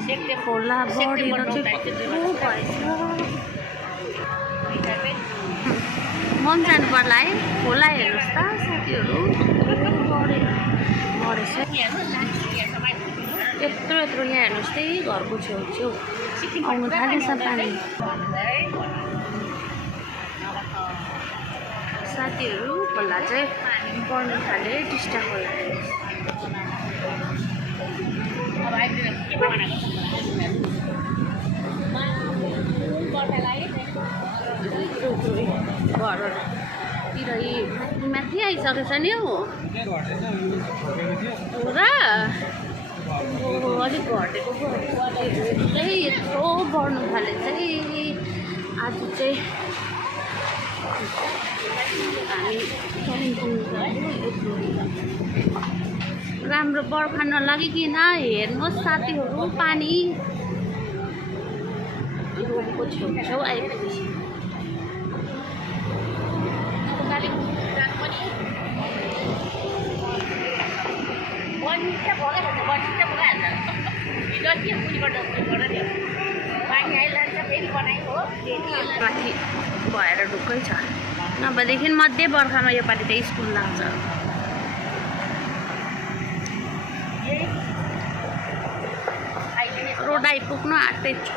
खोला बढेर चाहिँ मन जानु पर्ला है खोला हेर्नुहोस् त साथीहरू बढेछ यत्रो यत्रो यहाँ हेर्नुहोस् त्यही घरको छेउछेउ आउनु थालेछ पानी साथीहरू खोला चाहिँ बढ्नु थाले टिस्टा खोला घरतिर माथि आइसकेछ नि हौ र अलिक घटेको चाहिँ यत्रो बढ्नु थाले चाहिँ आज चाहिँ हामी कालिम्पोङ राम्रो बर्खा नलागिकन हेर्नुहोस् साथीहरू पानी रोडको छेउछेउ आइपुगेछ माथि भएर ढुक्कै छ नभएदेखि मध्य बर्खामा योपालि त स्कुल लाग्छ रोड आइपुग्नु आँट्दै छ